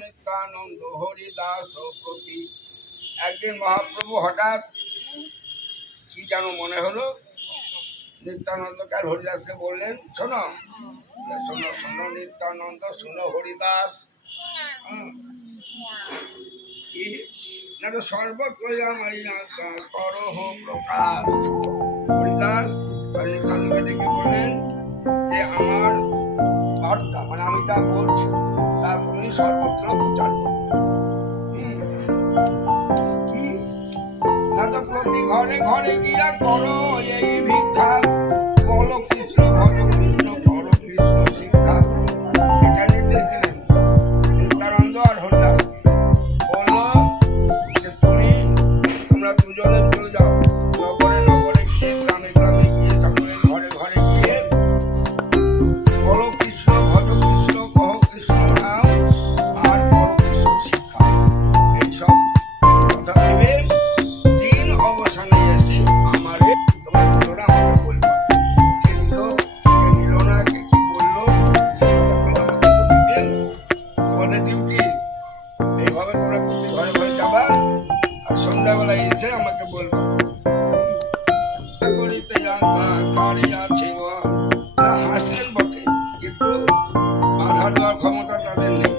নিত্যানন্দ হরিদাস প্রতি। একদিন মহাপ্রভু হঠাৎ কি যেন মনে হলো, নিত্যানন্দকে আর হরিদাসকে বললেন, শোনো শোনো শোনো নিত্যানন্দ, শোনো হরিদাস, না তো সর্বত্রই আমারই করহ প্রকাশ। হরিদাস নিত্যানন্দকে ডেকে বললেন যে আমার বার্তা, মানে আমি যা বলছি তা তুমি সর্বত্র প্রচার করো। কি না তো প্রতি ঘরে ঘরে গিয়া করো এই ভিক্ষা, বলো কৃষ্ণ ভজ কৃষ্ণ, করো কৃষ্ণ শিক্ষা। এটা নির্দেশ দিলেন নিত্যানন্দ আর হরিদাস। বললো যে তোমরা দুজনে চলে যাও নগরে নগরে গিয়ে, গ্রামে গ্রামে গিয়ে, সকলের ঘরে ঘরে গিয়ে বলো কৃষ্ণ ভজ কৃষ্ণ, কহ কৃষ্ণ নাম, আর করো কৃষ্ণ শিক্ষা। এইসব কথা ভেবে দিন অবসানে এসে আমারে তোমরা দুজনে আমাকে বলবে। কিন্তু নিল না, কি বললো, তোমাদের ডিউটি এইভাবে তোমরা প্রতি ঘরে ঘরে যাবা আর সন্ধ্যাবেলায় এসে আমাকে বলবা। করিতে আছে হাসলেন বটে, কিন্তু বাধা দেওয়ার ক্ষমতা তাদের নেই।